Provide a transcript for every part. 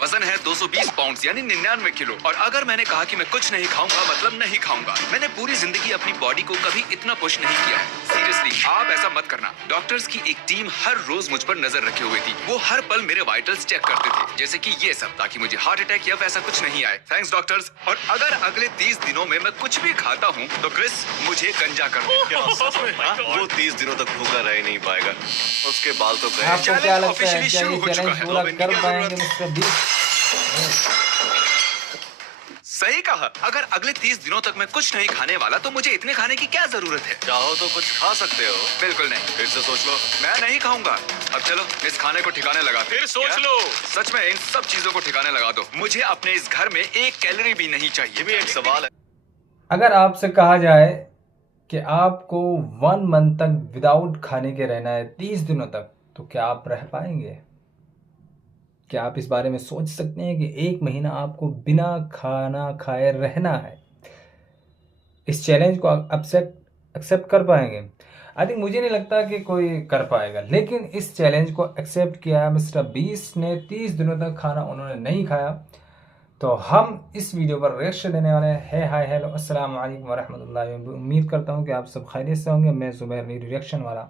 वजन है 220 पाउंड यानी 99 किलो। और अगर मैंने कहा कि मैं कुछ नहीं खाऊंगा मतलब नहीं खाऊंगा। मैंने पूरी जिंदगी अपनी बॉडी को कभी इतना पुश नहीं किया है। सीरियसली आप ऐसा मत करना। डॉक्टर्स की एक टीम हर रोज मुझ पर नजर रखे हुए थी। वो हर पल मेरे वाइटल्स चेक करते थे, जैसे कि ये सब, ताकि मुझे हार्ट अटैक या वैसा कुछ नहीं आए। Thanks doctors. और अगर अगले 30 दिनों में मैं कुछ भी खाता हूँ तो क्रिस मुझे गंजा कर दे। क्या सच में? वो 30 दिनों तक भूखा रह ही नहीं पाएगा। उसके बाल तो गए। आपको क्या लगता है ऑफिशियली क्या शुरू ये हो चुका चैलेंज है। पूरा कर पाएंगे मिस्टर बीस्ट? सही कहा। अगर अगले 30 दिनों तक मैं कुछ नहीं खाने वाला तो मुझे इतने खाने की क्या जरूरत है? चाहो तो कुछ खा सकते हो। बिल्कुल नहीं। फिर से सोच लो। मैं नहीं खाऊंगा। अब चलो इस खाने को ठिकाने लगा। फिर सोच लो। सच में इन सब चीजों को ठिकाने लगा दो। मुझे अपने इस घर में एक कैलोरी भी नहीं चाहिए। ये भी एक सवाल है। अगर आपसे कहा जाए कि आपको 1 मंथ तक विदाउट खाने के रहना है 30 दिनों तक, तो क्या आप रह पाएंगे? क्या आप इस बारे में सोच सकते हैं कि 1 महीना आपको बिना खाना खाए रहना है? इस चैलेंज को एक्सेप्ट कर पाएंगे? आई थिंक मुझे नहीं लगता कि कोई कर पाएगा, लेकिन इस चैलेंज को एक्सेप्ट किया मिस्टर बीस्ट ने। 30 दिनों तक खाना उन्होंने नहीं खाया। तो हम इस वीडियो पर रिएक्शन देने वाले हैं। हाय हेलो अस्सलाम वालेकुम वरहमतुल्लाहि। उम्मीद करता हूँ कि आप सब खैरियत से होंगे। मैं ज़ुबैर नीर रिएक्शन वाला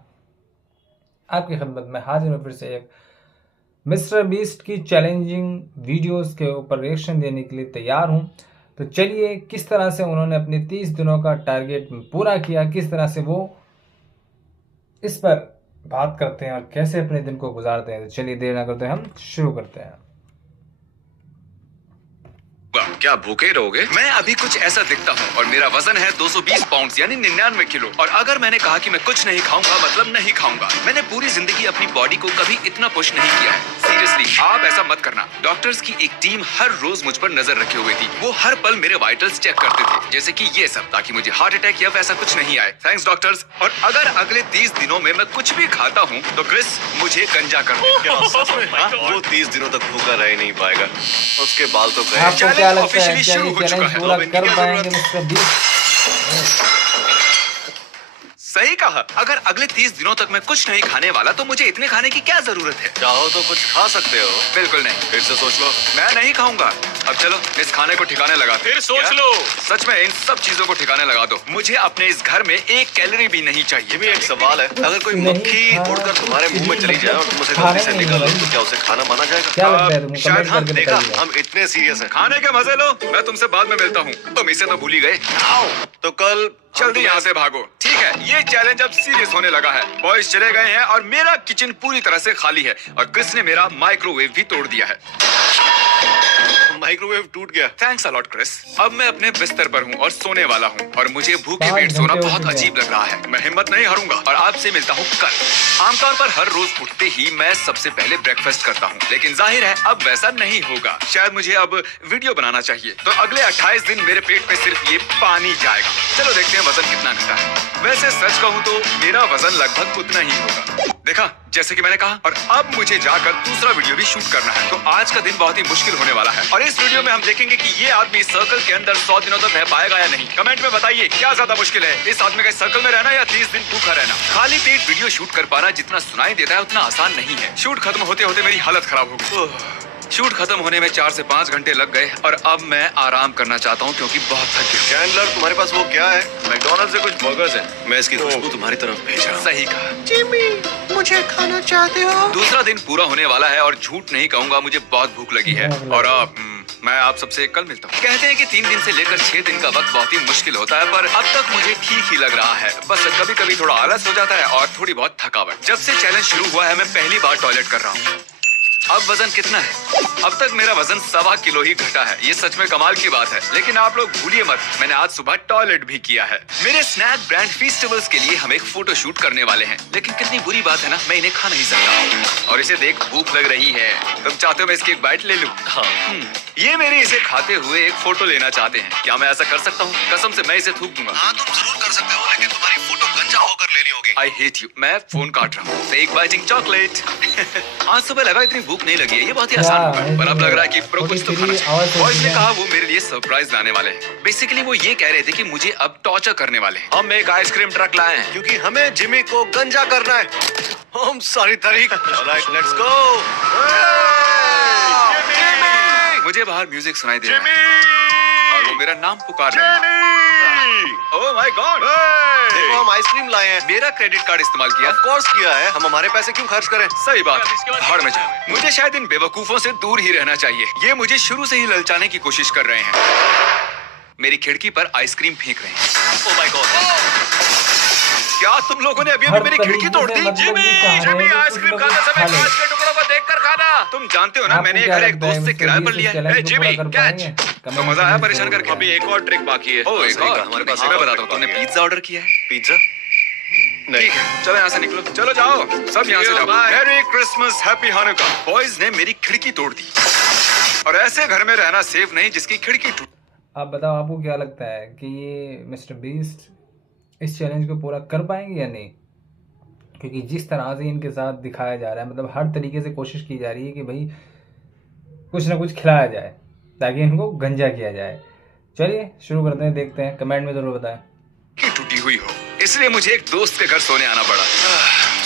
आपकी खिदमत में हाजिर हूँ फिर से एक मिस्टर बीस्ट की चैलेंजिंग वीडियोस के ऊपर रिएक्शन देने के लिए तैयार हूँ। तो चलिए किस तरह से उन्होंने अपने 30 दिनों का टारगेट पूरा किया, किस तरह से वो इस पर बात करते हैं और कैसे अपने दिन को गुजारते हैं। तो चलिए देर ना करते हम शुरू करते हैं। क्या भूखे रहोगे? मैं अभी कुछ ऐसा दिखता हूँ और मेरा वजन है 220 पाउंड यानी 99 किलो। और अगर मैंने कहा कि मैं कुछ नहीं खाऊंगा मतलब नहीं खाऊंगा। मैंने पूरी जिंदगी अपनी बॉडी को कभी इतना पुश नहीं किया है। सीरियसली आप ऐसा मत करना। डॉक्टर्स की एक टीम हर रोज मुझ पर नजर रखे हुए थी। वो हर पल मेरे वाइटल्स चेक करते थे, जैसे कि ये सब, ताकि मुझे हार्ट अटैक या वैसा कुछ नहीं आए। Thanks doctors. और अगर अगले 30 दिनों में मैं कुछ भी खाता हूँ तो क्रिस मुझे गंजा कर दे। क्या सच में? वो 30 दिनों तक भूखा रह ही नहीं पाएगा। उसके बाल तो गए। आपको क्या लगता है ऑफिशियली क्या शुरू ये हो चुका चैलेंज है। पूरा कर पाएंगे मिस्टर बीस्ट? सही कहा। अगर अगले 30 दिनों तक मैं कुछ नहीं खाने वाला तो मुझे इतने खाने की क्या जरूरत है? चाहो तो कुछ खा सकते हो। बिल्कुल नहीं। फिर से सोच लो। मैं नहीं खाऊंगा। अब चलो इस खाने को ठिकाने लगा। फिर सोच लो। सच में इन सब चीजों को ठिकाने लगा दो। मुझे अपने इस घर में एक कैलोरी भी नहीं चाहिए। ये भी एक सवाल है। अगर कोई नहीं मक्खी खा- उड़कर तुम्हारे मुंह में चली जाए और तुम उसे खाने गलती से नहीं निकालो भाई। तो क्या उसे खाना माना जाएगा? क्या लगता है तुमको? शायद कमेंट हाँ, करके देखा, बताइए। हम इतने सीरियस हैं। खाने के मजे लो। मैं तुमसे बाद में मिलता हूँ। तुम इसे तो भूल ही गए। तो कल जल्दी यहाँ से भागो। ठीक है, ये चैलेंज अब सीरियस होने लगा है। बॉयज चले गए हैं और मेरा किचन पूरी तरह से खाली है। और क्रिस ने मेरा माइक्रोवेव भी तोड़ दिया है। माइक्रोवेव टूट गया। Thanks a lot Chris. अब मैं अपने बिस्तर पर हूँ और सोने वाला हूँ। और मुझे भूखे 5 पेट सोना घंटे हो बहुत चुके अजीब लग रहा है। मैं हिम्मत नहीं हारूंगा और आपसे मिलता हूँ कल। आमतौर पर हर रोज उठते ही मैं सबसे पहले ब्रेकफास्ट करता हूँ, लेकिन जाहिर है अब वैसा नहीं होगा। शायद मुझे अब वीडियो बनाना चाहिए। तो अगले 28 दिन मेरे पेट में सिर्फ ये पानी जाएगा। चलो देखते हैं वजन कितना घटा है। वैसे सच कहूँ तो मेरा वजन लगभग उतना ही होगा। देखा, जैसे कि मैंने कहा। और अब मुझे जाकर दूसरा वीडियो भी शूट करना है। तो आज का दिन बहुत ही मुश्किल होने वाला है। और इस वीडियो में हम देखेंगे कि ये आदमी सर्कल के अंदर 100 दिनों तक रह पाएगा या नहीं। कमेंट में बताइए क्या ज्यादा मुश्किल है, इस आदमी का सर्कल में रहना या 30 दिन भूखा रहना। खाली पेट वीडियो शूट कर पाना जितना सुनाई देता है उतना आसान नहीं है। शूट खत्म होते होते मेरी हालत खराब हो गई। शूट खत्म होने में 4 से 5 घंटे लग गए और अब मैं आराम करना चाहता हूँ क्योंकि बहुत थक गया। चैंडलर, तुम्हारे पास वो क्या है? मैकडॉनल्ड्स से कुछ बर्गर्स हैं। मैं इसकी खुशबू तुम्हारी तरफ भेज रहा हूँ। सही कहा। जिमी, मुझे खाना चाहते हो? दूसरा दिन पूरा होने वाला है और झूठ नहीं कहूंगा, मुझे बहुत भूख लगी है। और अब मैं आप सबसे कल मिलता हूँ। कहते हैं कि 3 दिन से लेकर 6 दिन का वक्त बहुत ही मुश्किल होता है, पर अब तक मुझे ठीक ही लग रहा है। बस कभी कभी थोड़ा आलस हो जाता है और थोड़ी बहुत थकावट। जब से चैलेंज शुरू हुआ है मैं पहली बार टॉयलेट कर रहा हूँ। अब वजन कितना है? अब तक मेरा वजन 1.25 किलो ही घटा है। ये सच में कमाल की बात है। लेकिन आप लोग भूलिए मत, मैंने आज सुबह टॉयलेट भी किया है। मेरे स्नैक ब्रांड फेस्टिवल्स के लिए हम एक फोटो शूट करने वाले हैं। लेकिन कितनी बुरी बात है ना, मैं इन्हें खा नहीं सकता। और इसे देख भूख लग रही है। तुम चाहते हो मैं इसकी एक बाइट ले लूं? हाँ। ये मेरे इसे खाते हुए एक फोटो लेना चाहते हैं। क्या मैं ऐसा कर सकता हूँ? कसम से मैं इसे थूक दूंगा। हाँ, तुम जरूर कर सकते हो, लेकिन तुम्हारी फोटो गंजा होकर लेनी होगी। आई हेट यू। मैं फोन काट रहा हूँ। एक बाइटिंग चॉकलेट। आज सुबह लगा इतनी भूख नहीं लगी है। ये बहुत ही आसान होगा, पर अब लग रहा है कि प्रो कुछ तो खाना चाहिए। बॉयज ने कहा वो मेरे लिए सरप्राइज लाने वाले हैं। बेसिकली वो ये कह रहे थे कि मुझे अब टॉर्चर करने वाले हैं। हम एक आइसक्रीम ट्रक लाए हैं क्योंकि हमें जिमी को गंजा करना है। हम सारी तारीख। Alright, let's go. मुझे बाहर म्यूजिक सुनाई दे रहा है और वो मेरा नाम पुकार रहा है। ओह माय गॉड, देखो हम आइसक्रीम लाए हैं। मेरा क्रेडिट कार्ड इस्तेमाल किया। ऑफ कोर्स किया है, हम हमारे पैसे क्यों खर्च करें? सही बात, भाड़ में जाओ। मुझे शायद इन बेवकूफों से दूर ही रहना चाहिए। ये मुझे शुरू से ही ललचाने की कोशिश कर रहे हैं। मेरी खिड़की पर आइसक्रीम फेंक रहे हैं। ओह माय गॉड, क्या तुम लोगों ने अभी अभी मेरी खिड़की तोड़ दी? जिमी आइसक्रीम खाते समय कांच के टुकड़ों को देखकर खाना। तुम जानते हो ना, मैंने ये घर एक दोस्त से किराए पर लिया है। जिमी कैच, तो मजा आया परेशान करके। अभी एक और ट्रिक बाकी है। ओह एक और, हमारे पास मैं बताता हूँ। तुमने पिज्जा ऑर्डर किया है? पिज्जा ठीक है, चलो यहाँ से निकलो। चलो जाओ, सब यहाँ से जाओ। Merry Christmas, happy हानुका। बॉयज ने मेरी खिड़की तोड़ दी और ऐसे घर में रहना सेफ नहीं जिसकी खिड़की टूट। आप बताओ, आपको क्या लगता है कि ये मिस्टर बीस्ट इस चैलेंज को पूरा कर पाएंगे या नहीं? क्योंकि जिस तरह से इनके साथ दिखाया जा रहा है, मतलब हर तरीके से कोशिश की जा रही है कि भाई कुछ ना कुछ खिलाया जाए ताकि इनको गंजा किया जाए। चलिए शुरू करते हैं, देखते हैं, कमेंट में जरूर बताएं। की टूटी हुई हो, इसलिए मुझे एक दोस्त के घर सोने आना पड़ा।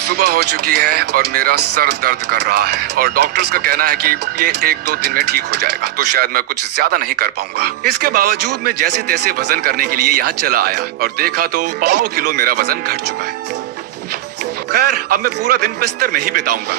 सुबह हो चुकी है और मेरा सर दर्द कर रहा है और डॉक्टर्स का कहना है कि ये 1-2 दिन में ठीक हो जाएगा, तो शायद मैं कुछ ज्यादा नहीं कर पाऊंगा। इसके बावजूद मैं जैसे तैसे वजन करने के लिए यहाँ चला आया और देखा तो 5 किलो मेरा वजन घट चुका है। खैर, अब मैं पूरा दिन बिस्तर में ही बिताऊंगा।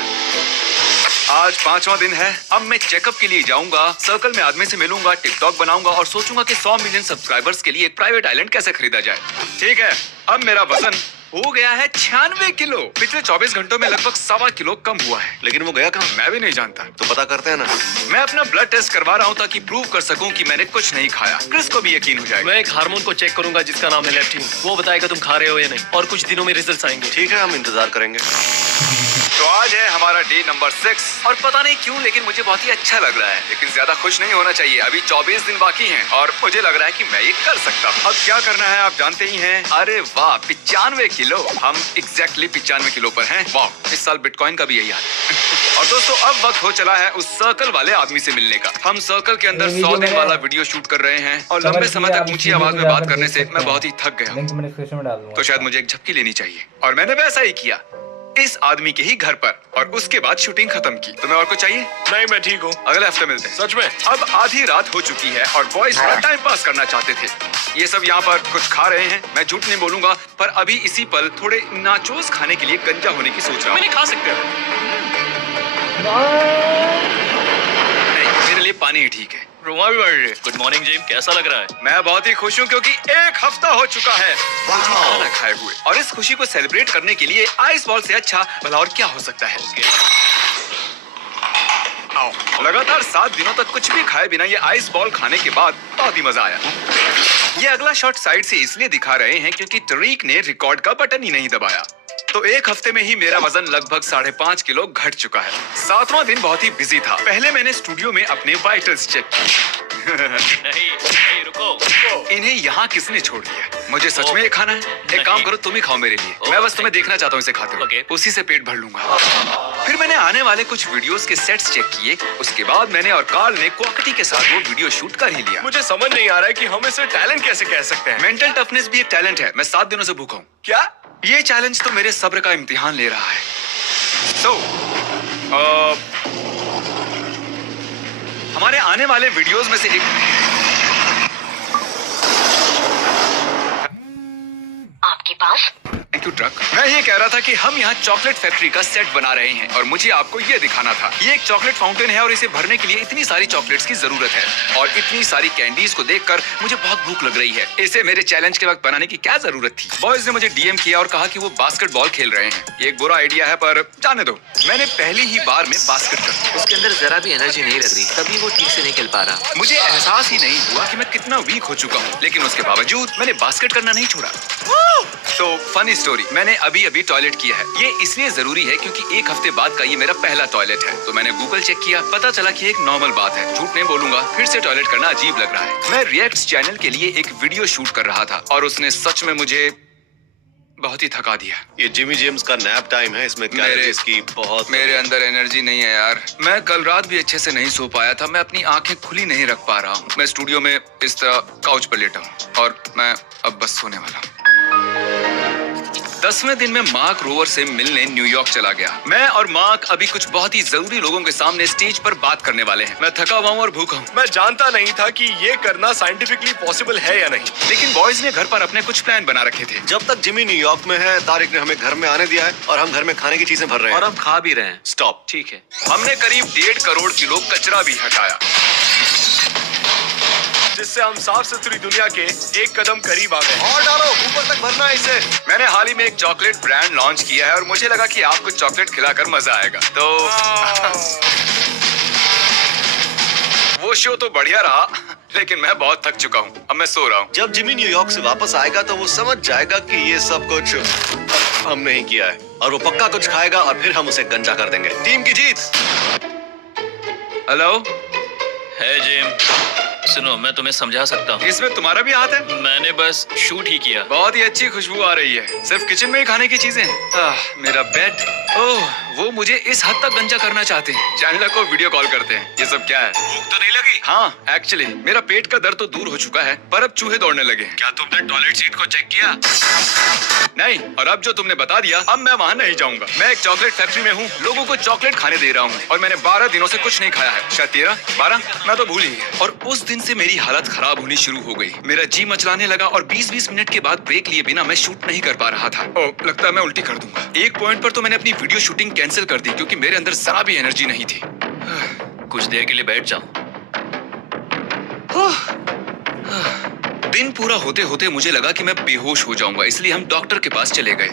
आज 5वां दिन है। अब मैं चेकअप के लिए जाऊंगा, सर्कल में आदमी से मिलूंगा, टिकटॉक बनाऊंगा और सोचूंगा कि 100 मिलियन सब्सक्राइबर्स के लिए एक प्राइवेट आइलैंड कैसे खरीदा जाए। ठीक है, अब मेरा वजन हो गया है 96 किलो। पिछले 24 घंटों में लगभग 1.25 किलो कम हुआ है। लेकिन वो गया कहाँ? मैं भी नहीं जानता। तो पता करते हैं ना। मैं अपना ब्लड टेस्ट करवा रहा हूँ ताकि प्रूव कर सकूं कि मैंने कुछ नहीं खाया। क्रिस को भी यकीन हो जाएगा। मैं एक हार्मोन को चेक करूंगा जिसका नाम है लेप्टिन। वो बताएगा तुम खा रहे हो या नहीं, और कुछ दिनों में रिजल्ट आएंगे। ठीक है, हम इंतजार करेंगे। तो आज है हमारा डे नंबर 6 और पता नहीं क्यों लेकिन मुझे बहुत ही अच्छा लग रहा है। लेकिन ज्यादा खुश नहीं होना चाहिए। अभी 24 दिन बाकी हैं और मुझे लग रहा है कि मैं ये कर सकता हूँ। अब क्या करना है आप जानते ही हैं। अरे वाह, 95 किलो। हम एग्जैक्टली 95 किलो पर हैं। वाह, इस साल बिटकॉइन का भी यही हाल है। और दोस्तों, अब वक्त हो चला है उस सर्कल वाले आदमी से मिलने का। हम सर्कल के अंदर 100 दिन वाला वीडियो शूट कर रहे हैं और लंबे समय तक ऊंची आवाज में बात करने से मैं बहुत ही थक गया हूँ। तो शायद मुझे एक झपकी लेनी चाहिए और मैंने वैसा ही किया, इस आदमी के ही घर पर, और उसके बाद शूटिंग खत्म की। तुम्हें और कुछ चाहिए? नहीं, मैं ठीक हूँ। अगले हफ्ते मिलते हैं। सच में? अब आधी रात हो चुकी है और बॉयज थोड़ा टाइम पास करना चाहते थे। ये सब यहाँ पर कुछ खा रहे हैं। मैं झूठ नहीं बोलूंगा, पर अभी इसी पल थोड़े नाचोस खाने के लिए गंजा होने की सोच रहा हूँ। मैंने खा सकते हो। नहीं, मेरे लिए पानी ही ठीक है। रुमा भी बढ़ रही है। गुड मॉर्निंग जिम, कैसा लग रहा है? मैं बहुत ही खुश हूँ क्योंकि 1 हफ्ता हो चुका है मुझे खाना खाए हुए, और इस खुशी को सेलिब्रेट करने के लिए आइस बॉल से अच्छा भला और क्या हो सकता है। लगातार 7 दिनों तक कुछ भी खाए बिना ये आइस बॉल खाने के बाद बहुत ही मजा आया। ये अगला शॉट साइड से इसलिए दिखा रहे हैं क्योंकि तरीक ने रिकॉर्ड का बटन ही नहीं दबाया। तो 1 हफ्ते में ही मेरा वजन लगभग 5.5 किलो घट चुका है। 7वां दिन बहुत ही बिजी था। पहले मैंने स्टूडियो में अपने वाइटल्स चेक किए। नहीं, रुको। इन्हें यहाँ किसने छोड़ दिया? मुझे सच में ये खाना है? एक काम करो, तुम ही खाओ मेरे लिए। मैं बस तुम्हें देखना चाहता हूँ इसे खाते हुए। उसी से पेट भर लूंगा। फिर मैंने आने वाले कुछ वीडियोस के सेट्स चेक किए। उसके बाद मैंने और कार्ल ने क्वालिटी के साथ वो वीडियो शूट कर ही लिया। मुझे समझ नहीं आ रहा है कि हम इसे टैलेंट कैसे कह सकते हैं। मेंटल टफनेस भी एक टैलेंट है। मैं 7 दिनों से भूखा हूँ। क्या? ये चैलेंज तो मेरे सब्र का इम्तिहान ले रहा है। तो हमारे आने वाले वीडियोस में से एक आपके पास थैंक यू ट्रक। मैं ये कह रहा था कि हम यहाँ चॉकलेट फैक्ट्री का सेट बना रहे हैं और मुझे आपको ये दिखाना था। ये एक चॉकलेट फाउंटेन है और इसे भरने के लिए इतनी सारी चॉकलेट्स की जरूरत है और इतनी सारी कैंडीज को देखकर मुझे बहुत भूख लग रही है। इसे मेरे चैलेंज के वक्त बनाने की क्या जरूरत थी? बॉयज ने मुझे डीएम किया और कहा कि वो बास्केटबॉल खेल रहे हैं। ये एक बुरा आइडिया है पर जाने दो। मैंने पहली ही बार में बास्केट कर दी। उसके अंदर जरा भी एनर्जी नहीं लग रही, तभी वो ठीक से नहीं खेल पा रहा। मुझे एहसास ही नहीं हुआ कि मैं कितना वीक हो चुका हूँ, लेकिन उसके बावजूद मैंने बास्केट करना नहीं छोड़ा। तो फनी स्टोरी, मैंने अभी टॉयलेट किया है। ये इसलिए जरूरी है क्योंकि 1 हफ्ते बाद का ये मेरा पहला टॉयलेट है। तो मैंने गूगल चेक किया, पता चला कि एक नॉर्मल बात है। झूठ नहीं बोलूंगा, फिर से टॉयलेट करना अजीब लग रहा है। मैं रिएक्ट्स चैनल के लिए एक वीडियो शूट कर रहा था और उसने सच में मुझे बहुत ही थका दिया। ये जिमी जेम्स का नैप टाइम है, इसमें कैलोरीज की बहुत। मेरे अंदर एनर्जी नहीं है यार। मैं कल रात भी अच्छे से नहीं सो पाया था। मैं अपनी आंखें खुली नहीं रख पा रहा हूँ। मैं स्टूडियो में इस तरह काउच पर लेटा हूँ और मैं अब बस सोने वाला हूँ। 10वें दिन में मार्क रोवर से मिलने न्यूयॉर्क चला गया। मैं और मार्क अभी कुछ बहुत ही जरूरी लोगों के सामने स्टेज पर बात करने वाले हैं। मैं थका हुआ हूँ और भूखा हूँ। मैं जानता नहीं था कि ये करना साइंटिफिकली पॉसिबल है या नहीं। लेकिन बॉयज ने घर पर अपने कुछ प्लान बना रखे थे। जब तक जिमी न्यूयॉर्क में है, तारिक ने हमें घर में आने दिया है और हम घर में खाने की चीजें भर रहे हैं। और हम खा भी रहे हैं। स्टॉप। ठीक है। हमने करीब 1.5 करोड़ किलो कचरा भी हटाया, जिससे हम साफ सुथरी दुनिया के एक कदम करीब आ गए। और डालो, ऊपर तक भरना है इसे। मैंने हाल ही में एक चॉकलेट ब्रांड लॉन्च किया है और मुझे लगा कि आपको चॉकलेट खिलाकर मजा आएगा। तो वो शो तो बढ़िया रहा, लेकिन मैं बहुत थक चुका हूँ। अब मैं सो रहा हूँ। जब जिमी न्यूयॉर्क से वापस आएगा तो वो समझ जाएगा कि ये सब कुछ हम नहीं किया है, और वो पक्का कुछ खाएगा और फिर हम उसे गंजा कर देंगे। टीम की जीत। हेलो, है जिम, सुनो मैं तुम्हें समझा सकता हूँ। इसमें तुम्हारा भी हाथ है? मैंने बस शूट ही किया। बहुत ही अच्छी खुशबू आ रही है। सिर्फ किचन में ही खाने की चीजें हैं। मेरा बेड। ओह, वो मुझे इस हद तक गंजा करना चाहते हैं। चैंडलर को वीडियो कॉल करते हैं। ये सब क्या है? भूख तो नहीं लगी? हाँ, एक्चुअली मेरा पेट का दर्द तो दूर हो चुका है, पर अब चूहे दौड़ने लगे हैं। क्या तुमने टॉयलेट सीट को चेक किया? नहीं, और अब जो तुमने बता दिया, अब मैं वहाँ नहीं जाऊंगा। मैं एक चॉकलेट फैक्ट्री में हूँ, लोगों को चॉकलेट खाने दे रहा हूँ, और मैंने 12 दिनों से कुछ नहीं खाया है। शायद 13, 12, मैं तो भूल ही गया। और उस दिन से मेरी हालत खराब होनी शुरू हो गई। मेरा जी मचलाने लगा और 20-20 मिनट के बाद ब्रेक लिए बिना मैं शूट नहीं कर पा रहा था। ओह, लगता है मैं उल्टी कर दूंगा। एक पॉइंट पर तो मैंने अपनी वीडियो शूटिंग कैंसिल कर दी क्योंकि मेरे अंदर जरा भी एनर्जी नहीं थी। कुछ देर के लिए बैठ जाओ। दिन पूरा होते होते मुझे लगा कि मैं बेहोश हो जाऊंगा, इसलिए हम डॉक्टर के पास चले गए।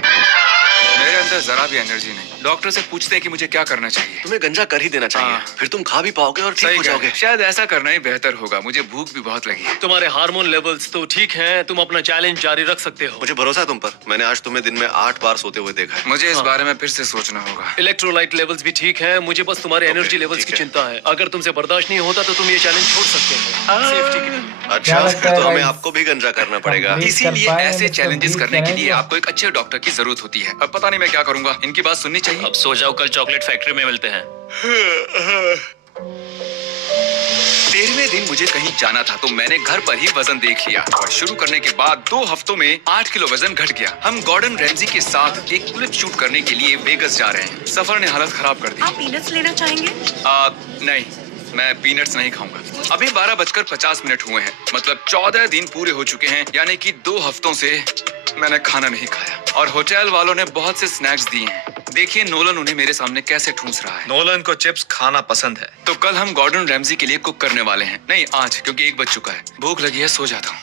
मेरे अंदर जरा भी एनर्जी नहीं। डॉक्टर से पूछते हैं कि मुझे क्या करना चाहिए। तुम्हें गंजा कर ही देना चाहिए। हाँ। फिर तुम खा भी पाओगे और ठीक सही हो जाओगे। कहा। शायद ऐसा करना ही बेहतर होगा। मुझे भूख भी बहुत लगी है। तुम्हारे हार्मोन लेवल्स तो ठीक हैं, तुम अपना चैलेंज जारी रख सकते हो। मुझे भरोसा है तुम पर। मैंने आज तुम्हें दिन में 8 बार सोते हुए देखा है। मुझे इस बारे में फिर से सोचना होगा। इलेक्ट्रोलाइट लेवल्स भी ठीक है, मुझे बस तुम्हारे ओके, एनर्जी लेवल्स ठीक की है। चिंता है। अगर तुमसे बर्दाश्त नहीं होता तो तुम ये चैलेंज छोड़ सकते हो सेफ्टी के लिए। अच्छा, लगता फिर है तो हमें guys? आपको भी गंजा करना पड़ेगा। Complete इसीलिए कर पाए ऐसे मतलब चैलेंजेस बीट करने के लिए करेंगे। आपको एक अच्छे डॉक्टर की जरूरत होती है। अब पता नहीं मैं क्या करूंगा। इनकी बात सुननी चाहिए। अब सो जाओ, कल चॉकलेट फैक्ट्री में मिलते हैं। 13वें दिन मुझे कहीं जाना था, तो मैंने घर पर ही वजन देख लिया और शुरू करने के बाद 2 हफ्तों में 8 किलो वजन घट गया। हम गॉर्डन रैमजी के साथ एक क्लिप शूट करने के लिए वेगस जा रहे हैं। सफर ने हालत खराब कर दी। आप पीनट्स लेना चाहेंगे? नहीं, मैं पीनट्स नहीं खाऊंगा। अभी 12:50 हुए हैं, मतलब 14 दिन पूरे हो चुके हैं, यानी कि 2 हफ्तों से मैंने खाना नहीं खाया। और होटल वालों ने बहुत से स्नैक्स दिए हैं। देखिए नोलन उन्हें मेरे सामने कैसे ठूंस रहा है। नोलन को चिप्स खाना पसंद है। तो कल हम गॉर्डन रैमजी के लिए कुक करने वाले हैं। नहीं, आज, क्योंकि 1 बज चुका है। भूख लगी है, सो जाता हूँ।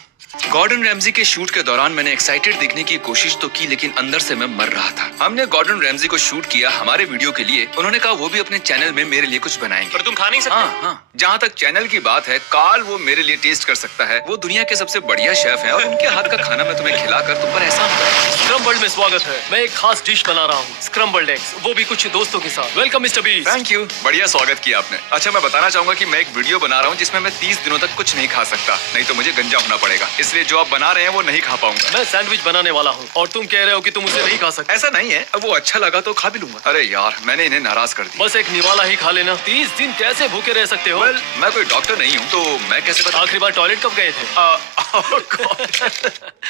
गॉर्डन रैमजी के शूट के दौरान मैंने एक्साइटेड दिखने की कोशिश तो की, लेकिन अंदर से मैं मर रहा था। हमने गॉर्डन रैमजी को शूट किया हमारे वीडियो के लिए। उन्होंने कहा वो भी अपने चैनल में मेरे लिए कुछ बनाएंगे। पर तुम खा नहीं सकते। हाँ, जहाँ तक चैनल की बात है, कार्ल वो मेरे लिए टेस्ट कर सकता है। वो दुनिया के सबसे बढ़िया शेफ है और उनके हाथ का खाना मैं तुम्हें खिलाकर तुम पर एहसान करूंगा। स्क्रम्बल्ड में स्वागत है। मैं एक खास डिश बना रहा हूँ, स्क्रम्बल्ड एग्स, वो भी कुछ दोस्तों के साथ। वेलकम मिस्टर बीस। थैंक यू, बढ़िया स्वागत किया आपने। अच्छा, मैं बताना चाहूंगा कि मैं एक वीडियो बना रहा हूँ जिसमें मैं 30 दिनों तक कुछ नहीं खा सकता, नहीं तो मुझे गंजा होना पड़ेगा। इसलिए जो आप बना रहे हैं वो नहीं खा पाऊंगा। मैं सैंडविच बनाने वाला हूँ और तुम कह रहे हो कि तुम उसे नहीं खा सकते। ऐसा नहीं है, अब वो अच्छा लगा तो खा भी लूंगा। अरे यार, मैंने इन्हें नाराज कर दिया। बस एक निवाला ही खा लेना। 30 दिन कैसे भूखे रह सकते हो? Well, मैं कोई डॉक्टर नहीं हूँ, तो मैं कैसे बता। आखिरी बार टॉयलेट कब गए थे?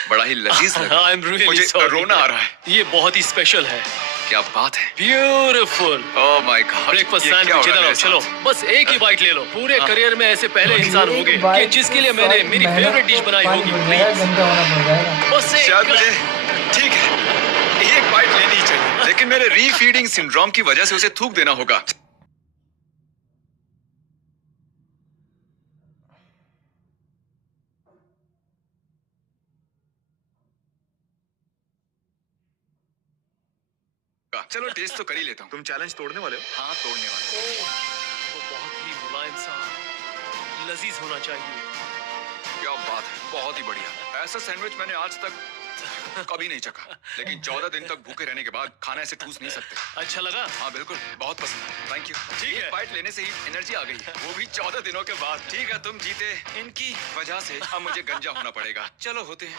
बड़ा ही लजीज लगा। I'm really मुझे sorry. रोना आ रहा है। ये बहुत ही स्पेशल है। क्या बात है। Beautiful. Oh my God. Breakfast sandwich इधर आओ, चलो बस एक ही बाइट ले लो। पूरे करियर में ऐसे पहले इंसान होगे कि जिसके लिए मैंने मेरी फेवरेट डिश बनाई होगी। प्लीज गंदा होना पड़ जाएगा। बस एक शायद मुझे, ठीक है, एक बाइट लेनी चाहिए, लेकिन मेरे रीफीडिंग सिंड्रोम की वजह से उसे थूक देना होगा। चलो टेस्ट तो कर ही लेता हूँ। तुम चैलेंज तोड़ने वाले हो? हाँ, तोड़ने वाला। वो बहुत ही मुलायम सा लजीज होना चाहिए। क्या बात है, बहुत ही बढ़िया। ऐसा सैंडविच मैंने आज तक कभी नहीं चखा, लेकिन 14 दिन तक भूखे रहने के बाद खाना ऐसे ठूस नहीं सकते। अच्छा लगा? हाँ बिल्कुल, बहुत पसंद है। Thank you. ठीक है। एक बाइट लेने से ही एनर्जी आ गई है, वो भी 14 दिनों के बाद। ठीक है, तुम जीते। इनकी वजह से अब मुझे गंजा होना पड़ेगा। चलो होते हैं,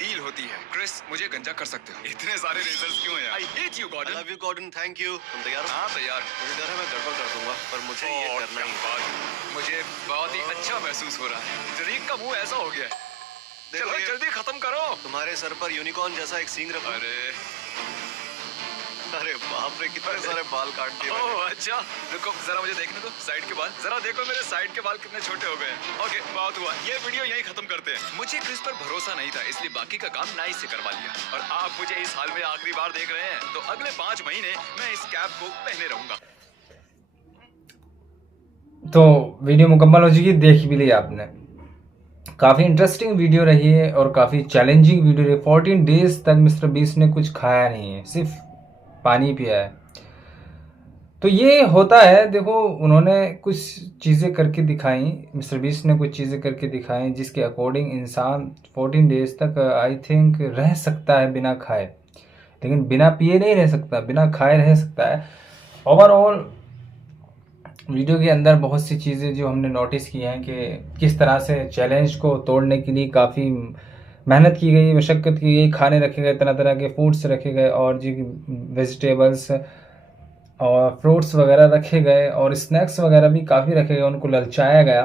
डील होती है। क्रिस, मुझे गंजा कर सकते हो। इतने सारे रेजर्स क्यों हैं? I hate you I Gordon. love you, Gordon. Thank you. तुम तैयार हो? हाँ तैयार। मुझे डर है मैं गड़बड़ कर दूंगा, पर मुझे ये करना ही है। मुझे बहुत ही अच्छा महसूस हो रहा है। जरीक का मुंह ऐसा हो गया है। देखो चलो ये- जल्दी खत्म करो। तुम्हारे सर पर यूनिकॉर्न जैसा एक सींग रखो। अरे अरे बाप रे, कितने सारे बाल काट दिए मैंने। ओह अच्छा, रुको जरा मुझे देखने दो साइड के बाल। जरा देखो मेरे साइड के बाल कितने छोटे हो गए हैं। ओके, बहुत हुआ, ये वीडियो यहीं खत्म करते हैं। मुझे क्रिस पर भरोसा नहीं था, इसलिए बाकी का काम नाइस से करवा लिया। और आप मुझे इस हाल में आखिरी बार देख रहे हैं, तो अगले 5 महीने मैं इस कैप को पहने रहूंगा। तो वीडियो मुकम्मल हो चुकी, देख भी लिया आपने। काफ़ी इंटरेस्टिंग वीडियो रही है और काफ़ी चैलेंजिंग वीडियो रही। 14 डेज तक मिस्टर बीस्ट ने कुछ खाया नहीं है, सिर्फ पानी पिया है। तो ये होता है, देखो उन्होंने कुछ चीज़ें करके दिखाई, मिस्टर बीस्ट ने कुछ चीज़ें करके दिखाई जिसके अकॉर्डिंग इंसान 14 डेज तक आई थिंक रह सकता है बिना खाए, लेकिन बिना पिए नहीं रह सकता, बिना खाए रह सकता है। ओवरऑल वीडियो के अंदर बहुत सी चीज़ें जो हमने नोटिस की हैं कि किस तरह से चैलेंज को तोड़ने के लिए काफ़ी मेहनत की गई, मशक्क़त की गई। खाने रखे गए, तरह तरह के फूड्स रखे गए और जी वेजिटेबल्स और फ्रूट्स वगैरह रखे गए और स्नैक्स वगैरह भी काफ़ी रखे गए, उनको ललचाया गया।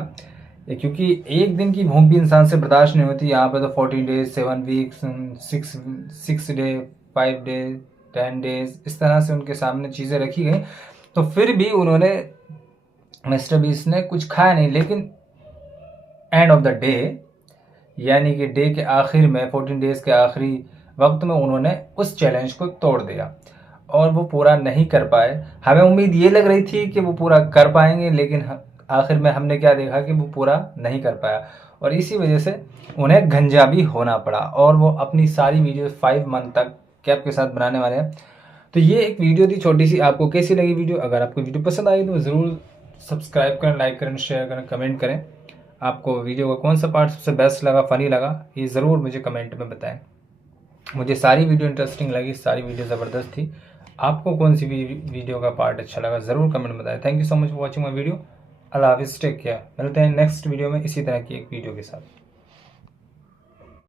क्योंकि एक दिन की भूख भी इंसान से बर्दाश्त नहीं होती। यहाँ पे तो 14 days, 7 weeks, 6 day, 5 day, 10 days, इस तरह से उनके सामने चीज़ें रखी गई। तो फिर भी उन्होंने, मिस्टर बीस्ट ने कुछ खाया नहीं, लेकिन एंड ऑफ द डे, यानी कि डे के आखिर में, 14 डेज के आखिरी वक्त में उन्होंने उस चैलेंज को तोड़ दिया और वो पूरा नहीं कर पाए। हमें उम्मीद ये लग रही थी कि वो पूरा कर पाएंगे, लेकिन आखिर में हमने क्या देखा कि वो पूरा नहीं कर पाया और इसी वजह से उन्हें गंजा भी होना पड़ा। और वो अपनी सारी वीडियो 5 मंथ तक कैप के साथ बनाने वाले हैं। तो ये एक वीडियो थी छोटी सी। आपको कैसी लगी वीडियो? अगर आपको वीडियो पसंद आई तो ज़रूर सब्सक्राइब करें, लाइक करें, शेयर करें, कमेंट करें। आपको वीडियो का कौन सा पार्ट सबसे बेस्ट लगा, फ़नी लगा, ये ज़रूर मुझे कमेंट में बताएं। मुझे सारी वीडियो इंटरेस्टिंग लगी, सारी वीडियो ज़बरदस्त थी। आपको कौन सी वीडियो का पार्ट अच्छा लगा ज़रूर कमेंट में बताएं। Thank you so much for watching my video. अल्लाह हाफिज़, टेक केयर। मिलते हैं नेक्स्ट वीडियो में इसी तरह की एक वीडियो के साथ।